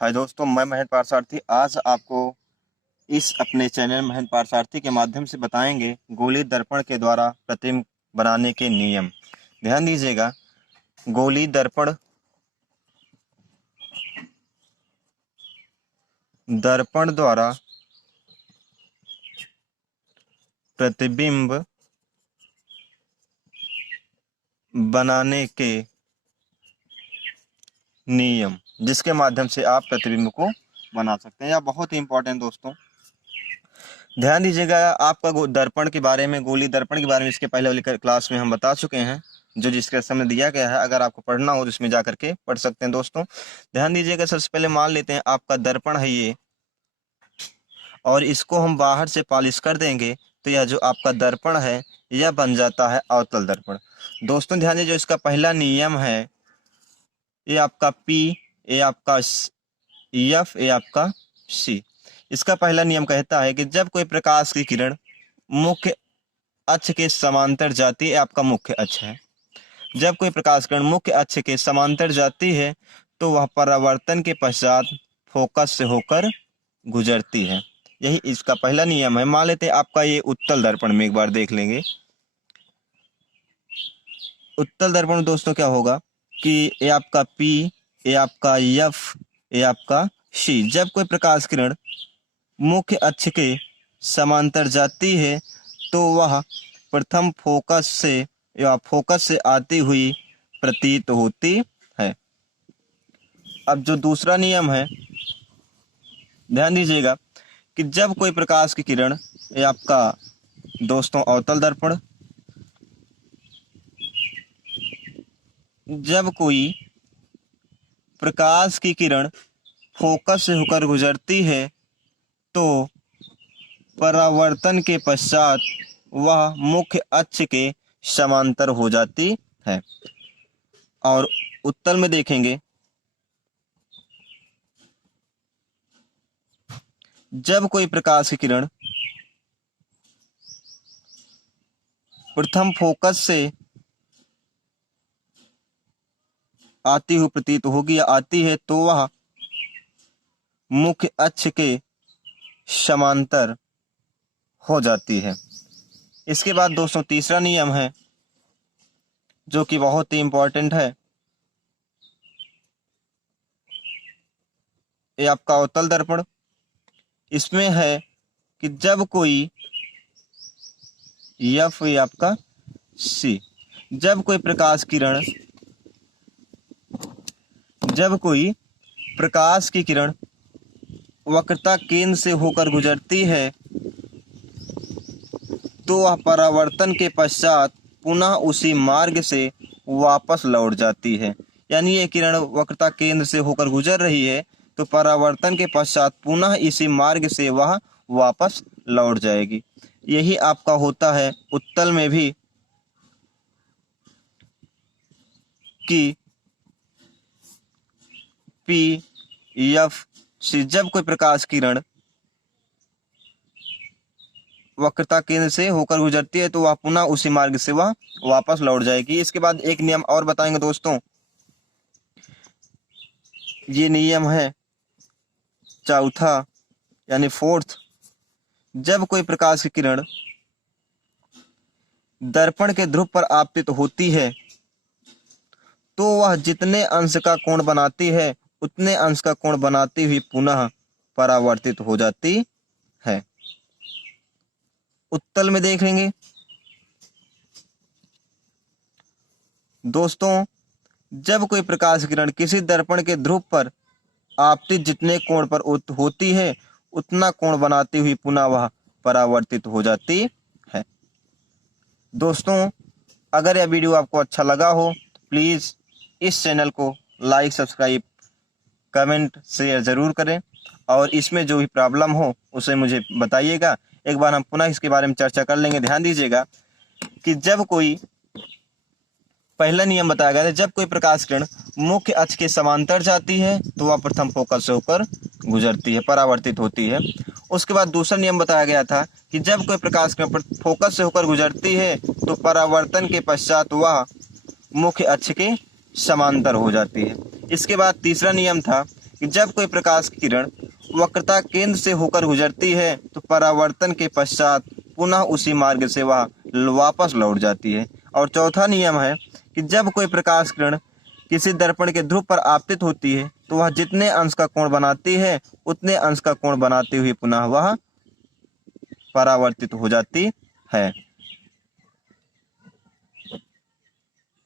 हाय दोस्तों, मैं महेंद्र पारसारथी आज आपको इस अपने चैनल महेंद्र पारसारथी के माध्यम से बताएंगे गोली दर्पण के द्वारा प्रतिबिंब बनाने के नियम। ध्यान दीजिएगा, गोली दर्पण द्वारा प्रतिबिंब बनाने के नियम, जिसके माध्यम से आप प्रतिबिंब को बना सकते हैं। यह बहुत ही इंपॉर्टेंट दोस्तों, ध्यान दीजिएगा। आपका दर्पण के बारे में, गोली दर्पण के बारे में इसके पहले वाली क्लास में हम बता चुके हैं, जो जिसके समय दिया गया है। अगर आपको पढ़ना हो तो इसमें जा करके पढ़ सकते हैं दोस्तों। ध्यान दीजिएगा, सबसे पहले मान लेते हैं आपका दर्पण है ये, और इसको हम बाहर से पॉलिश कर देंगे तो यह जो आपका दर्पण है यह बन जाता है अवतल दर्पण। दोस्तों ध्यान दीजिए, जो इसका पहला नियम है ये आपका P, ये आपका F, ये आपका C। इसका पहला नियम कहता है कि जब कोई प्रकाश की किरण मुख्य अक्ष के समांतर जाती है, आपका मुख्य अक्ष है, जब कोई प्रकाश किरण मुख्य अक्ष के समांतर जाती है तो वह परावर्तन के पश्चात फोकस से होकर गुजरती है। यही इसका पहला नियम है। मान लेते हैं आपका ये उत्तल दर्पण में एक बार देख लेंगे। उत्तल दर्पण दोस्तों क्या होगा कि ये आपका P, ये आपका F, ये आपका C। जब कोई प्रकाश किरण मुख्य अक्ष के समांतर जाती है तो वह प्रथम फोकस से आती हुई प्रतीत होती है। अब जो दूसरा नियम है, ध्यान दीजिएगा कि जब कोई प्रकाश की किरण, ये आपका दोस्तों अवतल दर्पण, जब कोई प्रकाश की किरण फोकस से होकर गुजरती है तो परावर्तन के पश्चात वह मुख्य अक्ष के समांतर हो जाती है। और उत्तल में देखेंगे, जब कोई प्रकाश की किरण प्रथम फोकस से आती हुई प्रतीत होगी या आती है तो वह मुख्य अक्ष के समांतर हो जाती है। इसके बाद दोस्तों तीसरा नियम है जो कि बहुत ही इंपॉर्टेंट है। ये आपका अवतल दर्पण, इसमें है कि जब कोई F, ये आपका C, जब कोई प्रकाश की किरण वक्रता केंद्र से होकर गुजरती है तो वह परावर्तन के पश्चात पुनः उसी मार्ग से वापस लौट जाती है। यानी ये किरण वक्रता केंद्र से होकर गुजर रही है तो परावर्तन के पश्चात पुनः इसी मार्ग से वह वापस लौट जाएगी। यही आपका होता है उत्तल में भी कि P, F, C, जब कोई प्रकाश किरण वक्रता केंद्र से होकर गुजरती है तो वह पुनः उसी मार्ग से वह वापस लौट जाएगी। इसके बाद एक नियम और बताएंगे दोस्तों, ये नियम है चौथा यानी फोर्थ। जब कोई प्रकाश की किरण दर्पण के ध्रुव पर आपतित होती है तो वह जितने अंश का कोण बनाती है उतने अंश का कोण बनाती हुई पुनः परावर्तित हो जाती है। उत्तल में देखेंगे दोस्तों, जब कोई प्रकाश किरण किसी दर्पण के ध्रुव पर आपतित जितने कोण पर होती है उतना कोण बनाती हुई पुनः वह परावर्तित हो जाती है। दोस्तों अगर यह वीडियो आपको अच्छा लगा हो तो प्लीज़ इस चैनल को लाइक, सब्सक्राइब, कमेंट, शेयर ज़रूर करें, और इसमें जो भी प्रॉब्लम हो उसे मुझे बताइएगा। एक बार हम पुनः इसके बारे में चर्चा कर लेंगे। ध्यान दीजिएगा कि जब कोई, पहला नियम बताया गया था, जब कोई प्रकाश किरण मुख्य अक्ष के समांतर जाती है तो वह प्रथम फोकस से होकर गुजरती है, परावर्तित होती है। उसके बाद दूसरा नियम बताया गया था कि जब कोई प्रकाश किरण फोकस से होकर गुजरती है तो परावर्तन के पश्चात वह मुख्य अक्ष के समांतर हो जाती है। इसके बाद तीसरा नियम था कि जब कोई प्रकाश किरण वक्रता केंद्र से होकर गुजरती है तो परावर्तन के पश्चात पुनः उसी मार्ग से वह वापस लौट जाती है। और चौथा नियम है कि जब कोई प्रकाश किरण किसी दर्पण के ध्रुव पर आपतित होती है तो वह जितने अंश का कोण बनाती है उतने अंश का कोण बनाते हुए पुनः वह परावर्तित हो जाती है।